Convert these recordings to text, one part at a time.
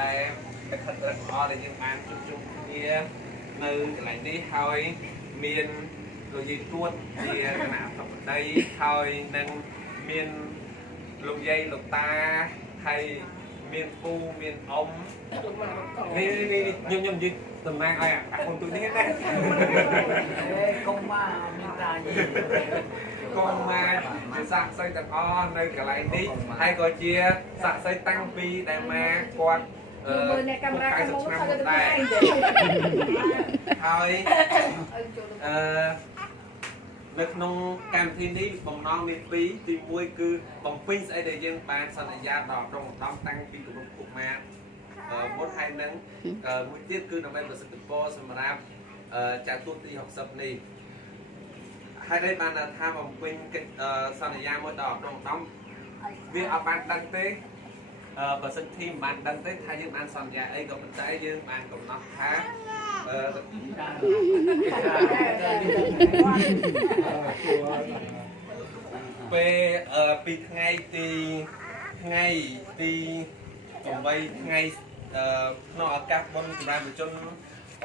តែតែខិតរឹកអត់ដែលយើងបានជួបជុំគ្នានៅកន្លែងនេះហើយមានលោកយាយទួតជាគណៈធិបតីហើយនឹងមានលោកយាយលោកតាហើយមានពូមានអ៊ំនេះខ្ញុំនិយាយតំណាងឲ្យអាកូនទូនេះណាកុំមកមានតាយីកុំមកសាក់សីទាំងអស់នៅកន្លែងនេះហើយក៏ជាសាក់សីតាំងពីដែលមកគាត់នៅកាមេរ៉ាខាងមុខគាត់ទៅដែរហើយនៅក្នុងកម្មវិធីនេះបំណងមាន2ទី1គឺបំពេញស្អីដែលយើងបានសន្យាដល់ក្រុមឧត្តមតាំងពីក្រុមកុមារមុនហើយនឹងមួយទៀតគឺដើម្បីប្រសិទ្ធពរសម្រាប់ចៅទូតទី60នេះហើយđâyបានថាបំពេញកិច្ចសន្យាមួយដល់ក្រុមឧត្តមវាអត់បានដឹងទេបើសិនធីមបានដឹងទេថាយើងបានសន្យាអីក៏ប៉ុន្តែយើងបានកំណត់ថាពេលពីថ្ងៃទី8ថ្ងៃក្នុងឱកាសបុណ្យសម្រាប់ជន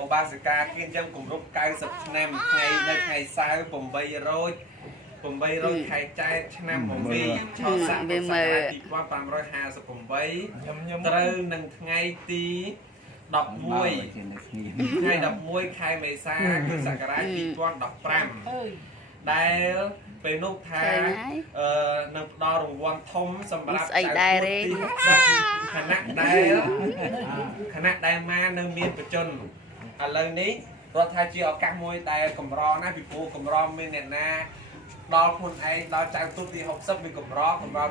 ឧបាសិកាគៀនចាំគម្រប់90ឆ្នាំថ្ងៃនៅថ្ងៃសៅរ៍800ខែចែកឆ្នាំ7ឆស័ក2558ត្រូវនឹងថ្ងៃទី11ខែមេសាគ្រិស្តសករាជ2015ដែលពេលនោះថានឹងផ្ដល់រង្វាន់ធំសម្រាប់ចៅទូតទី60គណៈដែលមកនៅមានបជនឥឡូវនេះគាត់ថាជាឱកាសមួយដែលកម្រណាពីព្រោះកម្រមានអ្នកណាដល់ខ្លួនឯងដល់ចៅទូតទី60វាកម្រ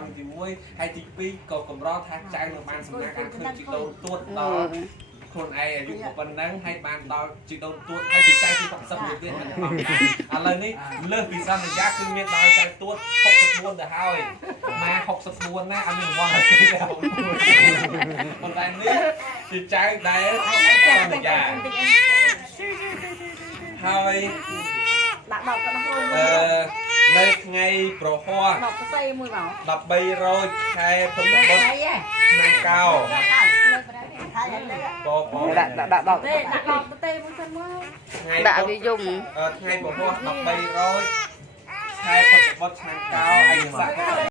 នឹងទី1ហើយទី2ក៏កម្រថាចៅនឹងបានសម្រាប់ការឃើញជីដូនទួតដល់ខ្លួនឯងអាយុប៉ុណ្ណឹងហើយបានដល់ជីដូនទួតហើយពីចៅទី60មួយទៀតមិនធម្មតាឥឡូវនេះលើសពីសន្យាគឺមានដល់ចៅទួត64ទៅហើយមក64ណាអត់មានវត្តទេប៉ុន្តែនេះជាចៅដែលសន្យាហើយដាក់10ក៏ដល់នៅថ្ងៃប្រហ័ស13ខែពុទ្ធបុត្រឆ្នាំកោដាក់10ទេដាក់10ទេមុនសិនមកដាក់វាយំថ្ងៃប្រហ័ស1300ខែពុទ្ធបុត្រឆ្នាំកោឯកសារ